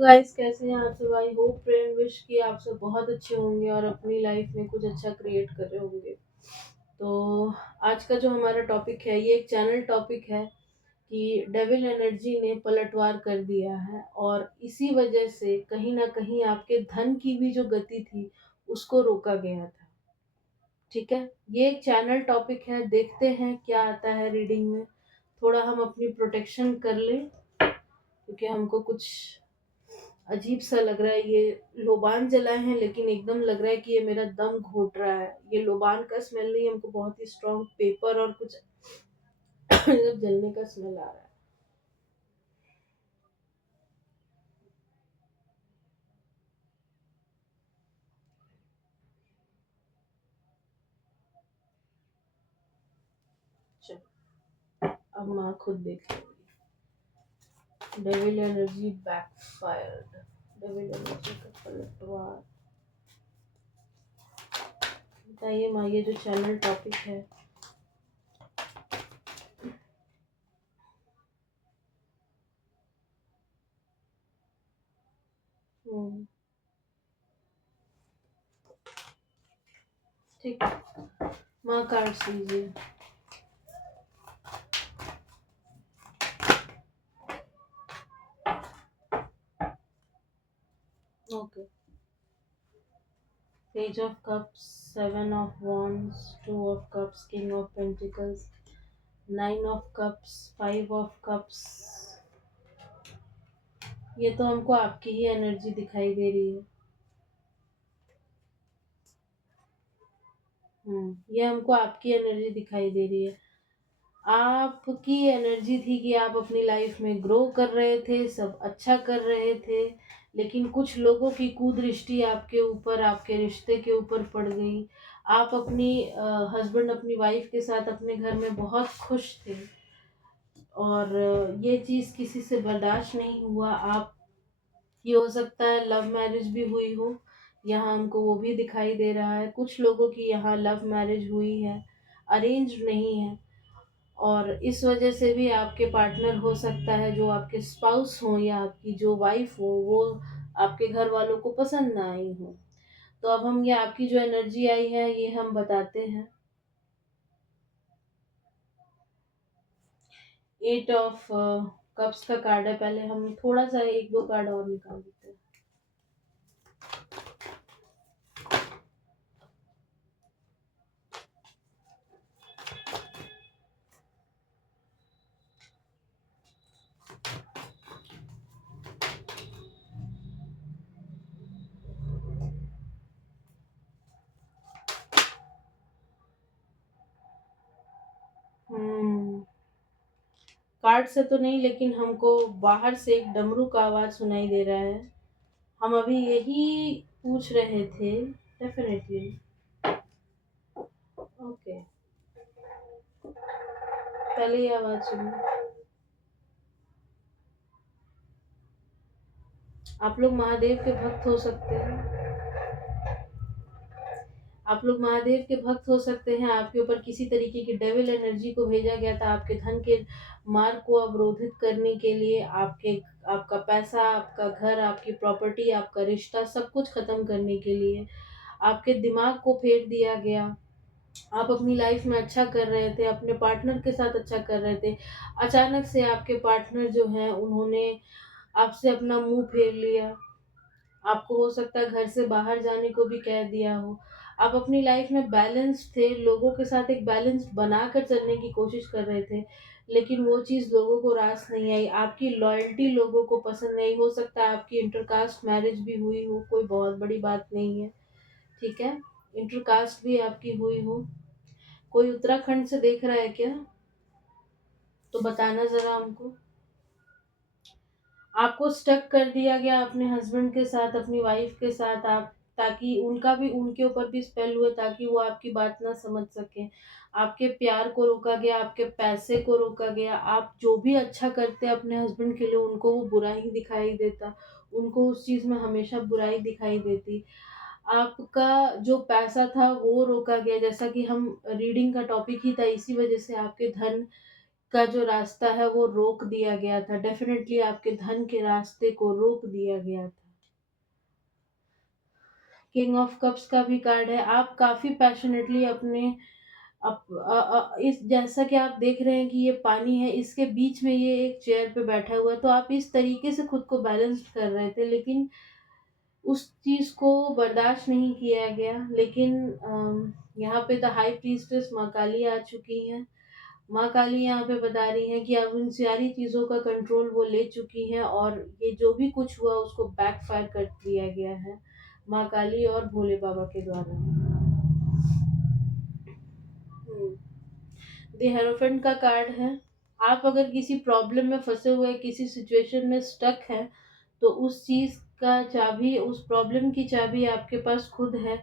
Guys, कैसे हैं आप सब? I hope pray and wish कि आप सब बहुत अच्छे होंगे और अपनी लाइफ में कुछ अच्छा क्रिएट कर रहे होंगे। तो आज का जो हमारा टॉपिक है, ये एक चैनल टॉपिक है कि डेविल एनर्जी ने पलटवार कर दिया है और इसी वजह से कहीं ना कहीं आपके धन की भी जो गति थी उसको रोका गया था। ठीक है, ये एक चैनल टॉपिक है, देखते हैं क्या आता है रीडिंग में। थोड़ा हम अपनी प्रोटेक्शन कर लें क्योंकि हमको कुछ अजीब सा लग रहा है। ये लोबान जलाए हैं लेकिन एकदम लग रहा है कि ये मेरा दम घोट रहा है। ये लोबान का स्मेल नहीं, हमको बहुत ही स्ट्रॉन्ग पेपर और कुछ जलने का स्मेल आ रहा है। चलो, अब माँ खुद देख लेंगी। Devil energy backfired. Devil energy का पलटवार। बताइए माँ, ये जो चैनल टॉपिक है। हम्म, ठीक है, माँ कार्ड्स लीजिए। Okay, page of cups, seven of wands, two of cups, king of pentacles, nine of cups, five of cups. ये तो हमको आपकी ही एनर्जी दिखाई दे रही है। ये हमको आपकी एनर्जी दिखाई दे रही है। आपकी एनर्जी थी कि आप अपनी लाइफ में ग्रो कर रहे थे, सब अच्छा कर रहे थे, लेकिन कुछ लोगों की कुदृष्टि आपके ऊपर, आपके रिश्ते के ऊपर पड़ गई। आप अपनी हस्बैंड, अपनी वाइफ के साथ अपने घर में बहुत खुश थे और ये चीज़ किसी से बर्दाश्त नहीं हुआ। आप, ये हो सकता है लव मैरिज भी हुई हो, यहाँ हमको वो भी दिखाई दे रहा है। कुछ लोगों की यहाँ लव मैरिज हुई है, अरेंज नहीं है, और इस वजह से भी आपके पार्टनर हो सकता है, जो आपके स्पाउस हो या आपकी जो वाइफ हो, वो आपके घर वालों को पसंद ना आई हो। तो अब हम, ये आपकी जो एनर्जी आई है ये हम बताते हैं। एट ऑफ कप्स का कार्ड है। पहले हम थोड़ा सा एक दो कार्ड और निकाल देते हैं। हम्म, कार्ड से तो नहीं, लेकिन हमको बाहर से एक डमरू का आवाज सुनाई दे रहा है। हम अभी यही पूछ रहे थे। डेफिनेटली। ओके, पहले ये आवाज सुनो। आप लोग महादेव के भक्त हो सकते हैं। आप लोग महादेव के भक्त हो सकते हैं। आपके ऊपर किसी तरीके की डेविल एनर्जी को भेजा गया था आपके धन के मार्ग को अवरोधित करने के लिए, आपके, आपका पैसा, आपका घर, आपकी प्रॉपर्टी, आपका रिश्ता, सब कुछ खत्म करने के लिए आपके दिमाग को फेर दिया गया। आप अपनी लाइफ में अच्छा कर रहे थे, अपने पार्टनर के साथ अच्छा कर रहे थे। अचानक से आपके पार्टनर जो हैं उन्होंने आपसे अपना मुंह फेर लिया। आपको हो सकता है घर से बाहर जाने को भी कह दिया हो। आप अपनी लाइफ में बैलेंस थे, लोगों के साथ एक बैलेंस बनाकर चलने की कोशिश कर रहे थे, लेकिन वो चीज़ लोगों को रास नहीं आई। आपकी लॉयल्टी लोगों को पसंद नहीं। हो सकता है आपकी इंटरकास्ट मैरिज भी हुई हो, कोई बहुत बड़ी बात नहीं है। ठीक है, इंटरकास्ट भी आपकी हुई हो। कोई उत्तराखंड से देख रहा है क्या? तो बताना जरा हमको। आपको स्टक कर दिया गया अपने हस्बैंड के साथ, अपनी वाइफ के साथ, आप, ताकि उनका भी, उनके ऊपर भी स्पेल हुए ताकि वो आपकी बात ना समझ सके। आपके प्यार को रोका गया, आपके पैसे को रोका गया। आप जो भी अच्छा करते अपने हस्बैंड के लिए, उनको वो बुरा ही दिखाई देता। उनको उस चीज़ में हमेशा बुराई दिखाई देती। आपका जो पैसा था वो रोका गया, जैसा कि हम, रीडिंग का टॉपिक ही था, इसी वजह से आपके धन का जो रास्ता है वो रोक दिया गया था, डेफिनेटली आपके धन के रास्ते को रोक दिया गया था। किंग ऑफ कप्स का भी कार्ड है, आप काफी पैशनेटली अपने इस जैसा कि आप देख रहे हैं कि ये पानी है, इसके बीच में ये एक चेयर पे बैठा हुआ है, तो आप इस तरीके से खुद को बैलेंस कर रहे थे, लेकिन उस चीज को बर्दाश्त नहीं किया गया। लेकिन यहाँ पे द हाई प्रीस्टेस माँ काली आ चुकी हैं। माँ काली यहाँ पे बता रही हैं कि अब उन सारी चीजों का कंट्रोल वो ले चुकी हैं, और ये जो भी कुछ हुआ उसको बैकफायर कर दिया गया है माँ काली और भोले बाबा के द्वारा। द हेरोफेंट का कार्ड है, आप अगर किसी प्रॉब्लम में फंसे हुए, किसी सिचुएशन में स्टक हैं, तो उस चीज का चाबी, उस प्रॉब्लम की चाबी आपके पास खुद है।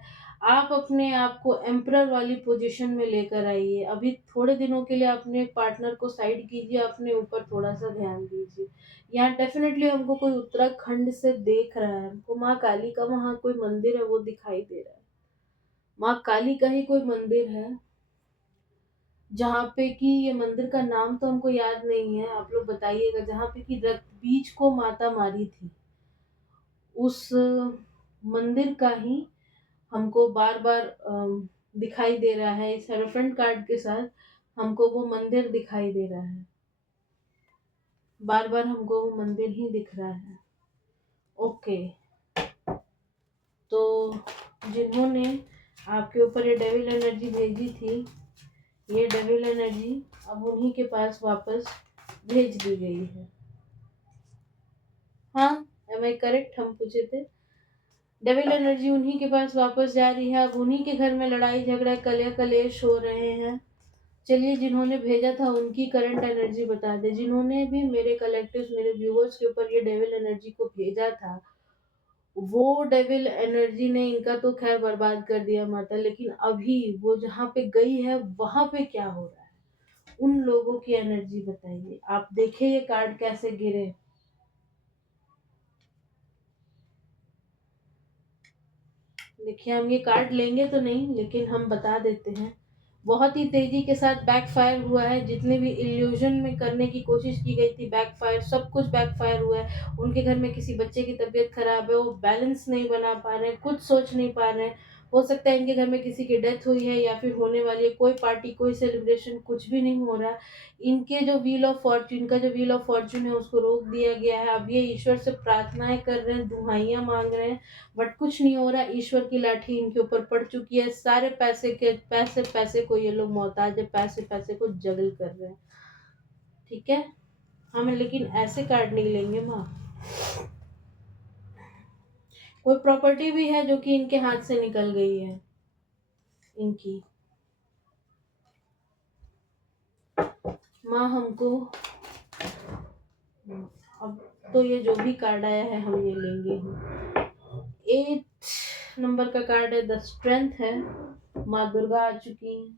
आप अपने आप को एम्परर वाली पोजीशन में लेकर आइए। अभी थोड़े दिनों के लिए अपने पार्टनर को साइड कीजिए, अपने ऊपर थोड़ा सा ध्यान दीजिए। यहाँ डेफिनेटली हमको कोई उत्तराखंड से देख रहा है, हमको माँ काली का वहाँ कोई मंदिर है वो दिखाई दे रहा है। माँ काली का ही कोई मंदिर है, जहाँ पे कि ये मंदिर का नाम तो हमको याद नहीं है, आप लोग बताइएगा, जहाँ पे कि रक्त बीज को माता मारी थी, उस मंदिर का ही हमको बार बार दिखाई दे रहा है। इस हेरोफेंट कार्ड के साथ हमको वो मंदिर दिखाई दे रहा है, बार बार हमको वो मंदिर ही दिख रहा है। ओके, तो जिन्होंने आपके ऊपर ये डेविल एनर्जी भेजी थी, ये डेविल एनर्जी अब उन्हीं के पास वापस भेज दी गई है। हाँ, एम आई करेक्ट, हम पूछे थे। डेविल एनर्जी उन्हीं के पास वापस जा रही है, अब उन्हीं के घर में लड़ाई झगड़ा कलह कलेश हो रहे हैं। चलिए, जिन्होंने भेजा था उनकी करंट एनर्जी बता दे। जिन्होंने भी मेरे कलेक्टिव्स, मेरे व्यूअर्स के ऊपर ये डेविल एनर्जी को भेजा था, वो डेविल एनर्जी ने इनका तो खैर बर्बाद कर दिया माता, लेकिन अभी वो जहाँ पे गई है वहां पे क्या हो रहा है, उन लोगों की एनर्जी बताइए। आप देखे ये कार्ड कैसे गिरे। देखिए, हम ये कार्ड लेंगे तो नहीं, लेकिन हम बता देते हैं। बहुत ही तेजी के साथ बैकफायर हुआ है, जितने भी इल्यूजन में करने की कोशिश की गई थी, बैकफायर, सब कुछ बैकफायर हुआ है। उनके घर में किसी बच्चे की तबीयत खराब है, वो बैलेंस नहीं बना पा रहे हैं, कुछ सोच नहीं पा रहे हैं। हो सकता है इनके घर में किसी की डेथ हुई है या फिर होने वाली है, कोई पार्टी, कोई सेलिब्रेशन, कुछ भी नहीं हो रहा। इनके जो व्हील ऑफ फॉर्च्यून का जो व्हील ऑफ फॉर्च्यून है उसको रोक दिया गया है। अब ये ईश्वर से प्रार्थनाएं कर रहे हैं, दुहाइयां मांग रहे हैं, बट कुछ नहीं हो रहा। ईश्वर की लाठी इनके ऊपर पड़ चुकी है। सारे पैसे पैसे को ये लोग मोहताज है, पैसे पैसे को जगल कर रहे हैं। ठीक है, हम लेकिन ऐसे कार्ड नहीं लेंगे माँ। कोई प्रॉपर्टी भी है जो कि इनके हाथ से निकल गई है इनकी। माँ हमको अब तो ये जो भी कार्ड आया है हम ये लेंगे ही। 8 नंबर का कार्ड है, द स्ट्रेंथ है। माँ दुर्गा आ चुकी हैं।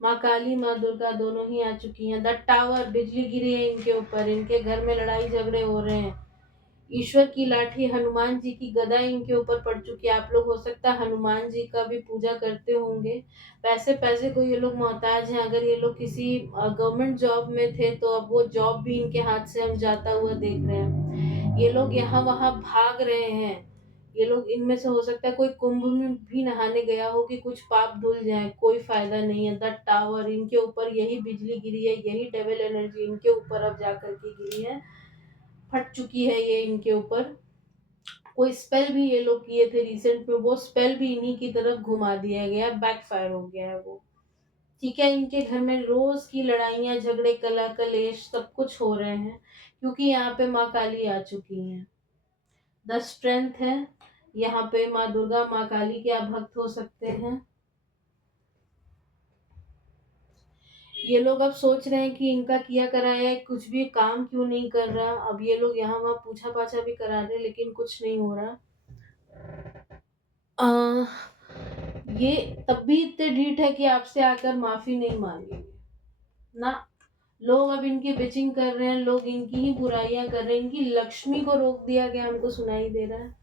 माँ काली, माँ दुर्गा दोनों ही आ चुकी हैं। द टावर, बिजली गिरी है इनके ऊपर, इनके घर में लड़ाई झगड़े हो रहे हैं। ईश्वर की लाठी, हनुमान जी की गदा इनके ऊपर पड़ चुकी है। आप लोग हो सकता है हनुमान जी का भी पूजा करते होंगे। पैसे पैसे को ये लोग मोहताज हैं। अगर ये लोग किसी गवर्नमेंट जॉब में थे तो अब वो जॉब भी इनके हाथ से हम जाता हुआ देख रहे हैं। ये लोग यहाँ वहाँ भाग रहे हैं। ये लोग, इनमें से हो सकता है कोई कुंभ में भी नहाने गया हो कि कुछ पाप धुल जाए, कोई फायदा नहीं है। द टावर, इनके ऊपर यही बिजली गिरी है, यही डेविल एनर्जी इनके ऊपर अब जाकर के गिरी है, फट चुकी है ये इनके ऊपर। कोई स्पेल भी ये लोग किए थे रिसेंट में, वो स्पेल भी इन्हीं की तरफ घुमा दिया गया, बैकफायर हो गया है वो। ठीक है, इनके घर में रोज की लड़ाइयाँ झगड़े कला कलेश सब कुछ हो रहे हैं, क्योंकि यहाँ पे माँ काली आ चुकी हैं। द स्ट्रेंथ है, यहाँ पे माँ दुर्गा, माँ काली के आप भक्त हो सकते हैं। ये लोग अब सोच रहे हैं कि इनका किया कराया कुछ भी काम क्यों नहीं कर रहा। अब ये लोग यहाँ वहाँ पूछा पाछा भी करा रहे हैं, लेकिन कुछ नहीं हो रहा। आ, ये तब भी इतने ढीठ है कि आपसे आकर माफी नहीं मांगेंगे ना। लोग अब इनकी बिचिंग कर रहे हैं, लोग इनकी ही बुराइयां कर रहे हैं, इनकी लक्ष्मी को रोक दिया गया, हमको सुनाई दे रहा है।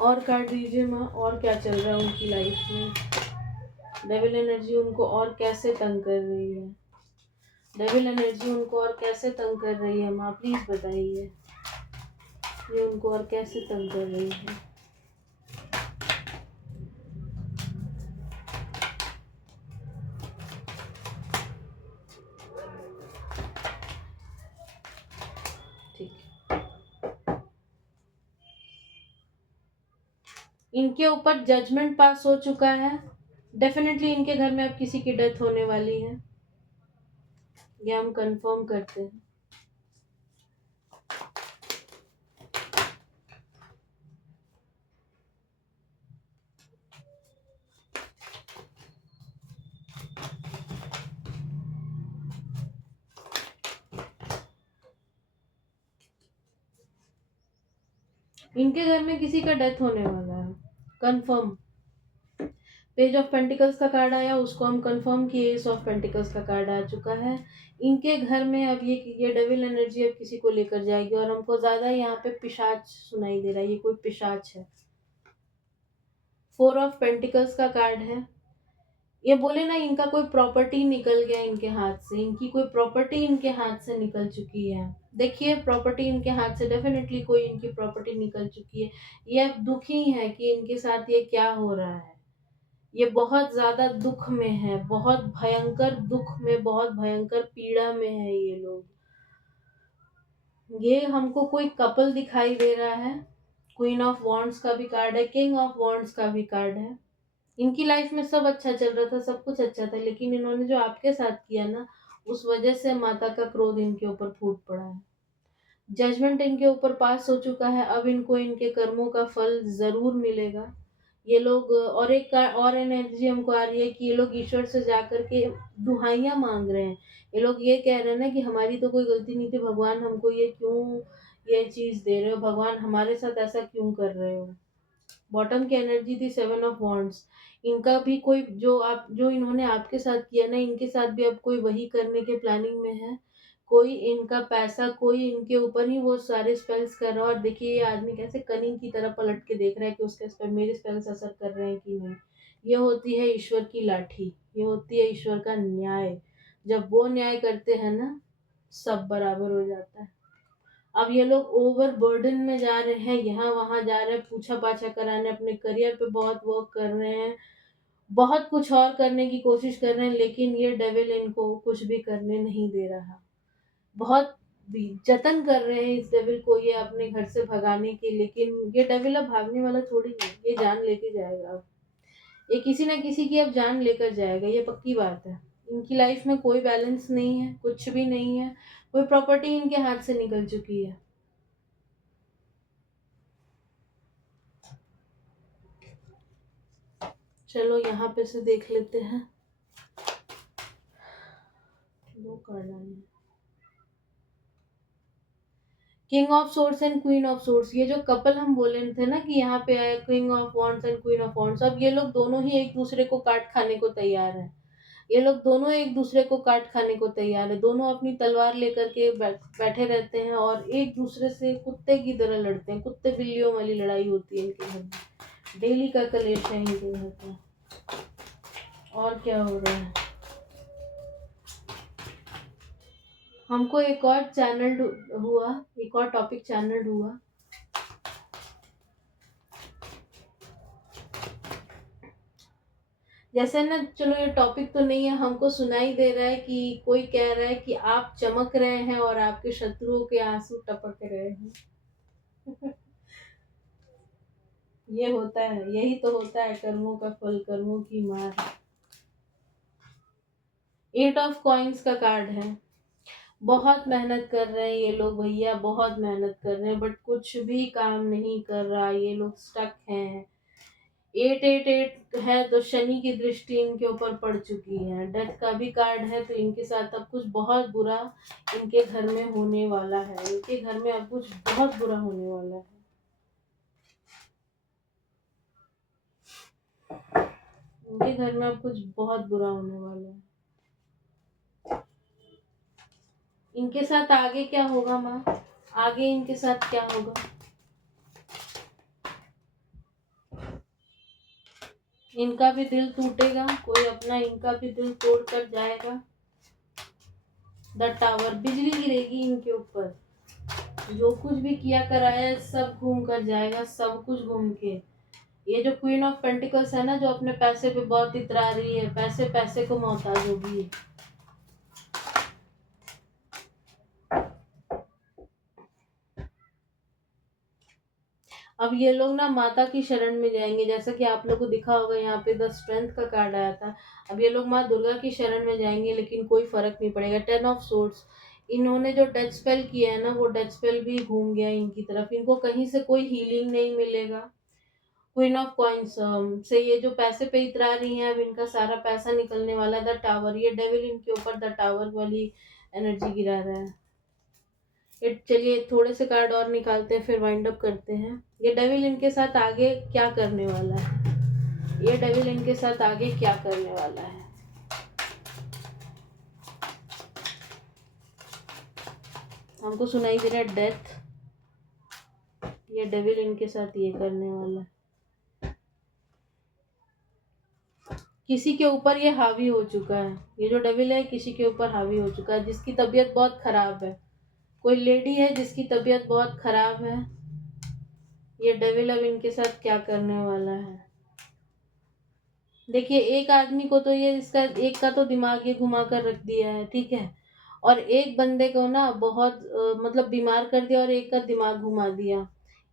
और काट दीजिए माँ, और क्या चल रहा है उनकी लाइफ में? डेविल एनर्जी उनको और कैसे तंग कर रही है? डेविल एनर्जी उनको और कैसे तंग कर रही है माँ, प्लीज बताइए। ये उनको और कैसे तंग कर रही है? ठीक है, इनके ऊपर जजमेंट पास हो चुका है। डेफिनेटली इनके घर में अब किसी की डेथ होने वाली है, ये हम कंफर्म करते हैं। इनके घर में किसी का डेथ होने वाला है, कंफर्म। पेज ऑफ पेंटिकल्स का कार्ड आया, उसको हम कंफर्म किए। एस ऑफ पेंटिकल्स का कार्ड आ चुका है। इनके घर में अब ये डेविल एनर्जी अब किसी को लेकर जाएगी, और हमको ज्यादा यहाँ पे पिशाच सुनाई दे रहा है, ये कोई पिशाच है। फोर ऑफ पेंटिकल्स का कार्ड है। ये बोले ना, इनका कोई प्रॉपर्टी निकल गया इनके हाथ से, इनकी कोई प्रॉपर्टी इनके हाथ से निकल चुकी है। देखिए, प्रॉपर्टी इनके हाथ से डेफिनेटली कोई इनकी प्रॉपर्टी निकल चुकी है। ये अब दुखी है कि इनके साथ ये क्या हो रहा है। ये बहुत ज्यादा दुख में है, बहुत भयंकर दुख में, बहुत भयंकर पीड़ा में है ये लोग। ये हमको कोई कपल दिखाई दे रहा है। क्वीन ऑफ वॉन्ड्स का भी कार्ड है, किंग ऑफ वॉन्ड्स का भी कार्ड है। इनकी लाइफ में सब अच्छा चल रहा था, सब कुछ अच्छा था, लेकिन इन्होंने जो आपके साथ किया ना, उस वजह से माता का क्रोध इनके ऊपर फूट पड़ा है। जजमेंट इनके ऊपर पास हो चुका है, अब इनको इनके कर्मों का फल जरूर मिलेगा। ये लोग, और एक का और एनर्जी हमको आ रही है कि ये लोग ईश्वर से जाकर के दुहाइयां मांग रहे हैं। ये लोग ये कह रहे हैं ना कि हमारी तो कोई गलती नहीं थी, भगवान हमको ये क्यों ये चीज दे रहे हो, भगवान हमारे साथ ऐसा क्यों कर रहे हो। बॉटम की एनर्जी थी सेवन ऑफ वॉन्ड्स। इनका भी कोई, जो इन्होंने आपके साथ किया ना, इनके साथ भी अब कोई वही करने के प्लानिंग में है। कोई इनका पैसा, कोई इनके ऊपर ही वो सारे स्पेल्स कर रहा है। और देखिए, ये आदमी कैसे कनिंग की तरह पलट के देख रहा है कि उसके स्पेल, मेरे स्पेल्स असर कर रहे हैं कि नहीं। ये होती है ईश्वर की लाठी, ये होती है ईश्वर का न्याय। जब वो न्याय करते हैं ना, सब बराबर हो जाता है। अब ये लोग ओवर बर्डन में जा रहे हैं, यहाँ वहां जा रहे हैं, पूछा पाछा कराने, अपने करियर पे बहुत वर्क कर रहे हैं, बहुत कुछ और करने की कोशिश कर रहे हैं, लेकिन ये डेविल इनको कुछ भी करने नहीं दे रहा। बहुत जतन कर रहे हैं इस डेविल को ये अपने घर से भगाने के, लेकिन ये डेविल अब भागने वाला थोड़ी है, ये जान लेके जाएगा अब। ये किसी ना किसी की अब जान लेकर जाएगा, ये पक्की बात है। इनकी लाइफ में कोई बैलेंस नहीं है, कुछ भी नहीं है। कोई प्रॉपर्टी इनके हाथ से निकल चुकी है। चलो यहाँ पे से देख लेते हैं। दो कार्ड आए हैं, king of source and queen of source. ये जो कपल हम बोले थे ना कि यहाँ पे आए king of wands and queen of wands, अब ये लोग दोनों ही एक दूसरे को काट खाने को तैयार हैं। ये लोग दोनों एक दूसरे को काट खाने को तैयार है, दोनों अपनी तलवार लेकर के बैठे रहते हैं और एक दूसरे से कुत्ते की तरह लड़ते हैं। कुत्ते बिल्लियों वाली लड़ाई होती है इनके घर में, डेली का कलेश है इनके घर का। और क्या हो रहा है? हमको एक और चैनल हुआ, एक और टॉपिक चैनल हुआ। जैसे ना, चलो ये टॉपिक तो नहीं है, हमको सुनाई दे रहा है कि कोई कह रहा है कि आप चमक रहे हैं और आपके शत्रुओं के आंसू टपक रहे हैं। ये होता है, यही तो होता है, कर्मों का फल, कर्मों की मार। एट ऑफ कॉइन्स का कार्ड है। बहुत मेहनत कर रहे हैं ये लोग भैया, बहुत मेहनत कर रहे हैं, बट कुछ भी काम नहीं कर रहा, ये लोग स्टक हैं। एट एट एट है तो शनि की दृष्टि इनके ऊपर पड़ चुकी है। डेथ का भी कार्ड है, तो इनके साथ अब कुछ बहुत बुरा इनके घर में होने वाला है। इनके घर में अब कुछ बहुत बुरा होने वाला है। इनके घर में अब कुछ बहुत बुरा होने वाला है। इनके साथ आगे क्या होगा माँ? आगे इनके साथ क्या होगा? इनका भी दिल टूटेगा, कोई अपना इनका भी दिल तोड़ कर जाएगा। द टावर, बिजली गिरेगी इनके ऊपर। जो कुछ भी किया कराया सब घूम कर जाएगा, सब कुछ घूम के। ये जो क्वीन ऑफ पेंटिकल्स है ना, जो अपने पैसे पे बहुत इतरा रही है, पैसे पैसे को मोहताज होगी। अब ये लोग ना माता की शरण में जाएंगे, जैसा कि आप लोग को दिखा होगा यहाँ पे द स्ट्रेंथ का कार्ड आया था। अब ये लोग माँ दुर्गा की शरण में जाएंगे, लेकिन कोई फर्क नहीं पड़ेगा। 10 ऑफ सोर्ड्स, इन्होंने जो डेथ स्पेल किया है ना, वो डेथ स्पेल भी घूम गया इनकी तरफ। इनको कहीं से कोई हीलिंग नहीं मिलेगा। क्वीन ऑफ कॉइन्स से ये जो पैसे पे इतरा रही हैं, अब इनका सारा पैसा निकलने वाला है। द टावर, ये डेविल इनके ऊपर द टावर वाली एनर्जी गिरा रहा है। चलिए थोड़े से कार्ड और निकालते हैं, फिर वाइंड अप करते हैं। ये डेविल इनके साथ आगे क्या करने वाला है? ये डेविल इनके साथ आगे क्या करने वाला है? हमको सुनाई दे रहा है डेथ। ये डेविल इनके साथ ये करने वाला है। किसी के ऊपर ये हावी हो चुका है। ये जो डेविल है किसी के ऊपर हावी हो चुका है, जिसकी तबीयत बहुत खराब है। कोई लेडी है जिसकी तबीयत बहुत खराब है। ये डेविल अब इनके साथ क्या करने वाला है? देखिए, एक आदमी को तो ये इसका एक का तो दिमाग ये घुमा कर रख दिया है, ठीक है। और एक बंदे को ना बहुत मतलब बीमार कर दिया, और एक का दिमाग घुमा दिया।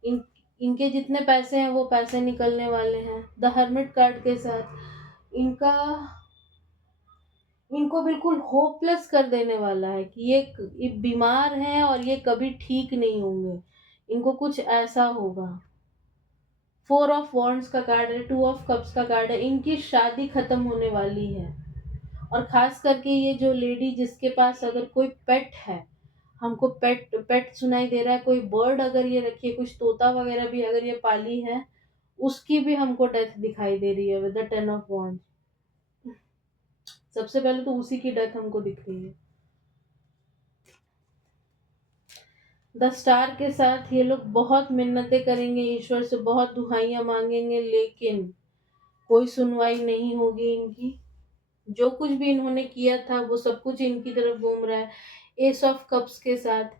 इनके जितने पैसे हैं वो पैसे निकलने वाले हैं द हर्मिट कार्ड के साथ। इनका इनको बिल्कुल होपलेस कर देने वाला है कि ये बीमार हैं और ये कभी ठीक नहीं होंगे। इनको कुछ ऐसा होगा। 4 ऑफ वॉन्ड्स का कार्ड है, 2 ऑफ कप्स का कार्ड है। इनकी शादी खत्म होने वाली है। और खास करके ये जो लेडी जिसके पास अगर कोई पेट है, हमको पेट पेट सुनाई दे रहा है, कोई बर्ड अगर ये रखी है, कुछ तोता वगैरह भी अगर ये पाली है, उसकी भी हमको डेथ दिखाई दे रही है विद द 10 ऑफ वॉन्ड। सबसे पहले तो उसी की डेथ हमको दिख रही है। द स्टार के साथ ये लोग बहुत मिन्नतें करेंगे ईश्वर से, बहुत दुहाइयां मांगेंगे, लेकिन कोई सुनवाई नहीं होगी इनकी। जो कुछ भी इन्होंने किया था वो सब कुछ इनकी तरफ घूम रहा है। एस ऑफ कप्स के साथ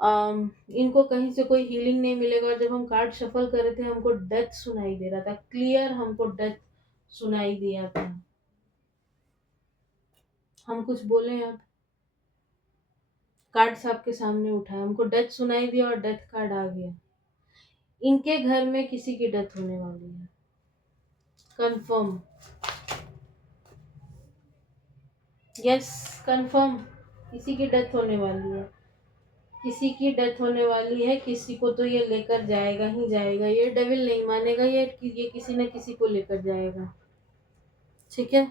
इनको कहीं से कोई हीलिंग नहीं मिलेगा। और जब हम कार्ड शफल कर रहे थे, हमको डेथ सुनाई दे रहा था, क्लियर हमको डेथ सुनाई दिया था। हम कुछ बोले? अब कार्ड्स आपके सामने उठाए, हमको डेथ सुनाई दिया और डेथ कार्ड आ गया। इनके घर में किसी की डेथ होने वाली है, कंफर्म। Yes, confirm. किसी की डेथ होने वाली है, किसी की डेथ होने वाली है। किसी को तो ये लेकर जाएगा ही जाएगा। ये डेविल नहीं मानेगा, ये किसी न किसी को लेकर जाएगा, ठीक है।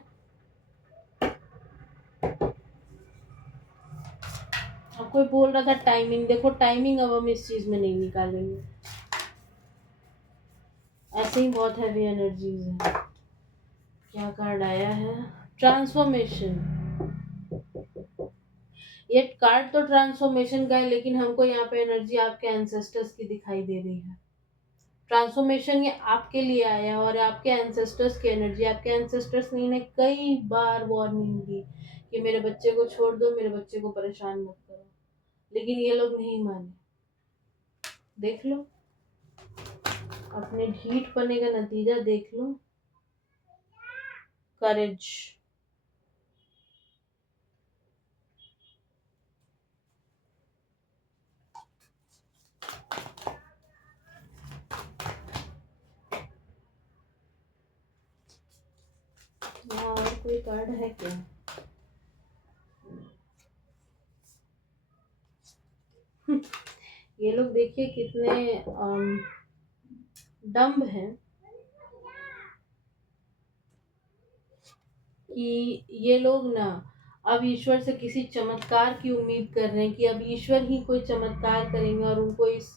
अब कोई बोल रहा था टाइमिंग, देखो टाइमिंग अब हम इस चीज में नहीं निकालेंगे। ऐसे ही बहुत हैवी एनर्जीज है। क्या कार्ड आया है? ट्रांसफॉर्मेशन। ये कार्ड तो ट्रांसफॉर्मेशन का है, लेकिन हमको यहाँ पे एनर्जी आपके एंसेस्टर्स की दिखाई दे रही है। ट्रांसफॉर्मेशन ये आपके लिए आया है, और आपके एंसेस्टर्स की एनर्जी। आपके एंसेस्टर्स ने इन्हें कई बार वार्निंग दी कि मेरे बच्चे को छोड़ दो, मेरे बच्चे को परेशान मत करो, लेकिन ये लोग नहीं माने। देख लो, अपने ढीठ पने का नतीजा देख लो। करेज। यहाँ और कोई कार्ड है क्या? ये लोग देखिए कितने डम्ब हैं कि ये लोग ना अब ईश्वर से किसी चमत्कार की उम्मीद कर रहे हैं कि अब ईश्वर ही कोई चमत्कार करेंगे और उनको इस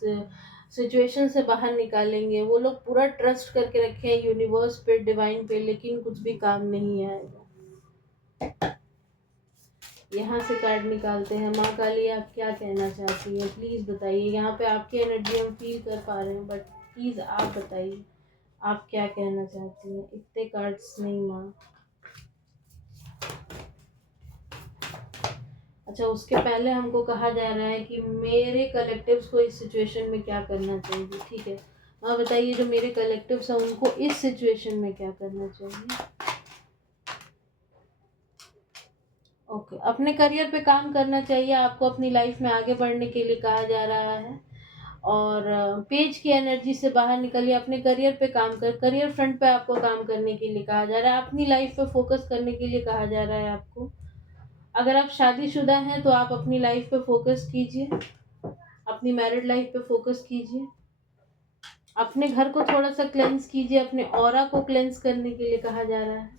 सिचुएशन से बाहर निकालेंगे। वो लोग पूरा ट्रस्ट करके रखे हैं यूनिवर्स पे, डिवाइन पे, लेकिन कुछ भी काम नहीं आएगा। यहाँ से कार्ड निकालते हैं। माँ काली आप क्या कहना चाहती हैं, प्लीज़ बताइए। यहाँ पे आपकी एनर्जी हम फील कर पा रहे हैं, बट प्लीज़ आप बताइए आप क्या कहना चाहती हैं। इतने कार्ड्स नहीं माँ। अच्छा, उसके पहले हमको कहा जा रहा है कि मेरे कलेक्टिव्स को इस सिचुएशन में क्या करना चाहिए। ठीक है माँ, बताइए जो मेरे कलेक्टिव्स हैं उनको इस सिचुएशन में क्या करना चाहिए। ओके, अपने करियर पे काम करना चाहिए आपको, अपनी लाइफ में आगे बढ़ने के लिए कहा जा रहा है। और पेज की एनर्जी से बाहर निकलिए, अपने करियर पे काम कर, करियर फ्रंट पे आपको काम करने के लिए कहा जा रहा है, अपनी लाइफ पे फोकस करने के लिए कहा जा रहा है आपको। अगर आप शादीशुदा हैं तो आप अपनी लाइफ पे फोकस कीजिए, अपनी मैरिड लाइफ पे फोकस कीजिए, अपने घर को थोड़ा सा क्लेंस कीजिए, अपने ऑरा को क्लेंस करने के लिए कहा जा रहा है।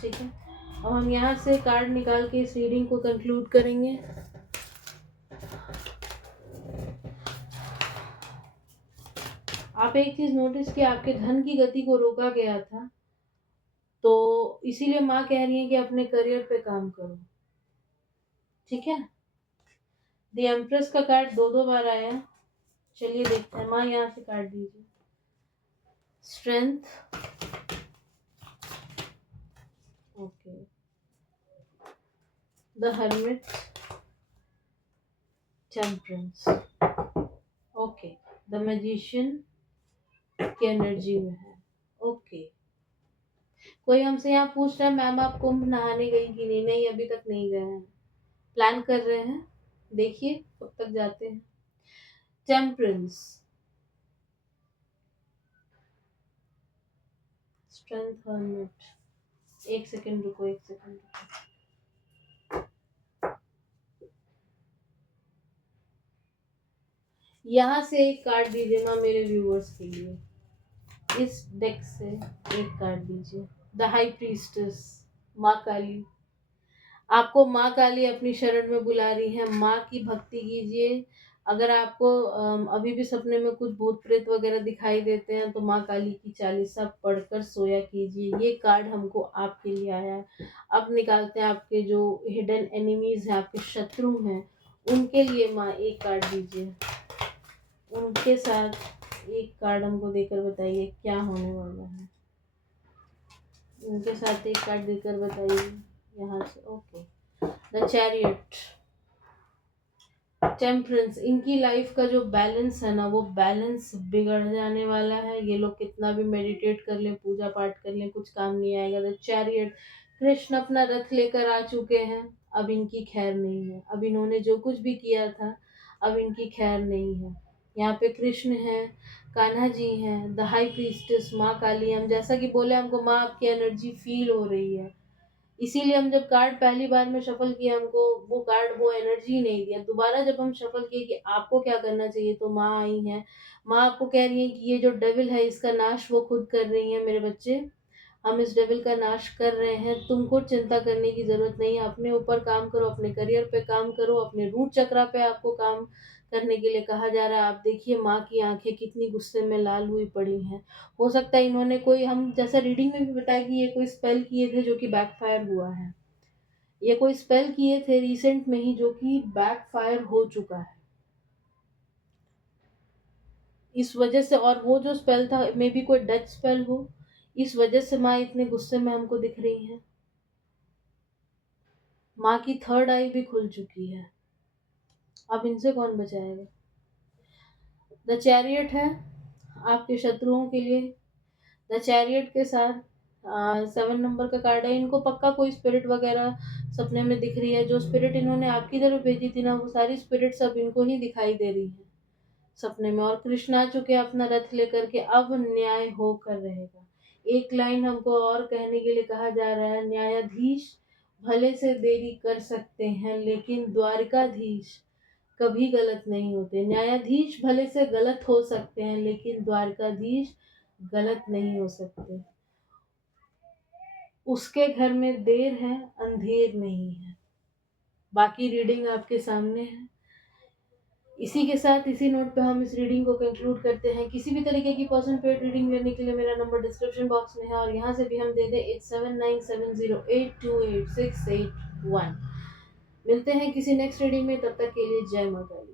ठीक है, अब हम यहाँ से कार्ड निकाल के इस रीडिंग को कंक्लूड करेंगे। आप एक चीज नोटिस किया, आपके धन की गति को रोका गया था, तो इसीलिए माँ कह रही है कि अपने करियर पे काम करो। ठीक है, द एम्प्रेस का कार्ड दो बार आया। चलिए देखते हैं, माँ यहाँ से कार्ड दीजिए। Strength, okay, the hermit, temperance, okay, the magician की एनर्जी में है। ओके, कोई हमसे यहाँ पूछ रहा है मैम आप कुंभ नहाने गई कि नहीं? नहीं, अभी तक नहीं गए हैं, प्लान कर रहे हैं, देखिए कब तक जाते हैं। टेम्परेंस, स्ट्रेंथ, हर्मिट, एक सेकंड रुको, एक सेकंड रुको। यहाँ से एक कार्ड दीजिए माँ मेरे व्यूअर्स के लिए, इस डेक से एक कार्ड दीजिए। द हाई प्रीस्टेस, माँ काली। आपको माँ काली अपनी शरण में बुला रही है, माँ की भक्ति कीजिए। अगर आपको अभी भी सपने में कुछ भूत प्रेत वगैरह दिखाई देते हैं तो माँ काली की चालीसा पढ़कर सोया कीजिए। ये कार्ड हमको आपके लिए आया है। अब निकालते हैं आपके जो हिडन एनिमीज हैं, आपके शत्रु हैं, उनके लिए माँ एक कार्ड दीजिए। उनके साथ एक कार्ड हमको देकर बताइए क्या होने वाला है। उनके साथ एक कार्ड देकर बताइए यहाँ से। Okay, the chariot, temperance. इनकी लाइफ का जो बैलेंस है ना, वो बैलेंस बिगड़ जाने वाला है। ये लोग कितना भी मेडिटेट कर लें, पूजा पाठ कर लें, कुछ काम नहीं आएगा। द चैरियट, कृष्ण अपना रथ लेकर आ चुके हैं, अब इनकी खैर नहीं है। अब इन्होंने जो कुछ भी किया था अब इनकी खैर नहीं है। यहाँ पे कृष्ण है, कान्हा जी हैं, द हाई प्रीस्टेस माँ काली। हम जैसा कि बोले, हमको माँ आपकी एनर्जी फील हो रही है, इसीलिए हम जब कार्ड पहली बार में शफल किया हमको वो कार्ड वो एनर्जी नहीं दिया। दोबारा जब हम शफल किए कि आपको क्या करना चाहिए, तो माँ आई हैं। माँ आपको कह रही है कि ये जो डेविल है इसका नाश वो खुद कर रही है। मेरे बच्चे, हम इस डेविल का नाश कर रहे हैं, तुमको चिंता करने की ज़रूरत नहीं है। अपने ऊपर काम करो, अपने करियर पे काम करो, अपने रूट चक्रा पे आपको काम करने के लिए कहा जा रहा है। आप देखिए माँ की आंखें कितनी गुस्से में लाल हुई पड़ी हैं। हो सकता है इन्होंने कोई, हम जैसा रीडिंग में भी बताया कि ये कोई स्पेल किए थे जो कि बैकफायर हुआ है। ये कोई स्पेल किए थे रिसेंट में ही जो कि बैकफायर हो चुका है इस वजह से। और वो जो स्पेल था मे बी कोई डेथ स्पेल हो, इस वजह से माँ इतने गुस्से में हमको दिख रही हैं। माँ की थर्ड आई भी खुल चुकी है, अब इनसे कौन बचाएगा। द चैरियट है आपके शत्रुओं के लिए। द चैरियट के साथ 7 नंबर का कार्ड है। इनको पक्का कोई स्पिरिट वगैरह सपने में दिख रही है। जो स्पिरिट इन्होंने आपकी तरफ भेजी थी ना, वो सारी स्पिरिट सब इनको ही दिखाई दे रही है सपने में। और कृष्ण आ चुके हैं अपना रथ लेकर के, अब न्याय होकर रहेगा। एक लाइन हमको और कहने के लिए कहा जा रहा है, न्यायाधीश भले से देरी कर सकते हैं लेकिन द्वारकाधीश कभी गलत नहीं होते। न्यायाधीश भले से गलत हो सकते हैं लेकिन द्वारकाधीश गलत नहीं हो सकते। उसके घर में देर है, अंधेर नहीं है। बाकी रीडिंग आपके सामने है। इसी के साथ इसी नोट पे हम इस रीडिंग को कंक्लूड करते हैं। किसी भी तरीके की पर्सन पेड रीडिंग लेने के लिए मेरा नंबर डिस्क्रिप्शन बॉक्स में है, और यहाँ से भी हम दे दें 8797082868। 1। मिलते हैं किसी नेक्स्ट रीडिंग में, तब तक के लिए जय माता दी।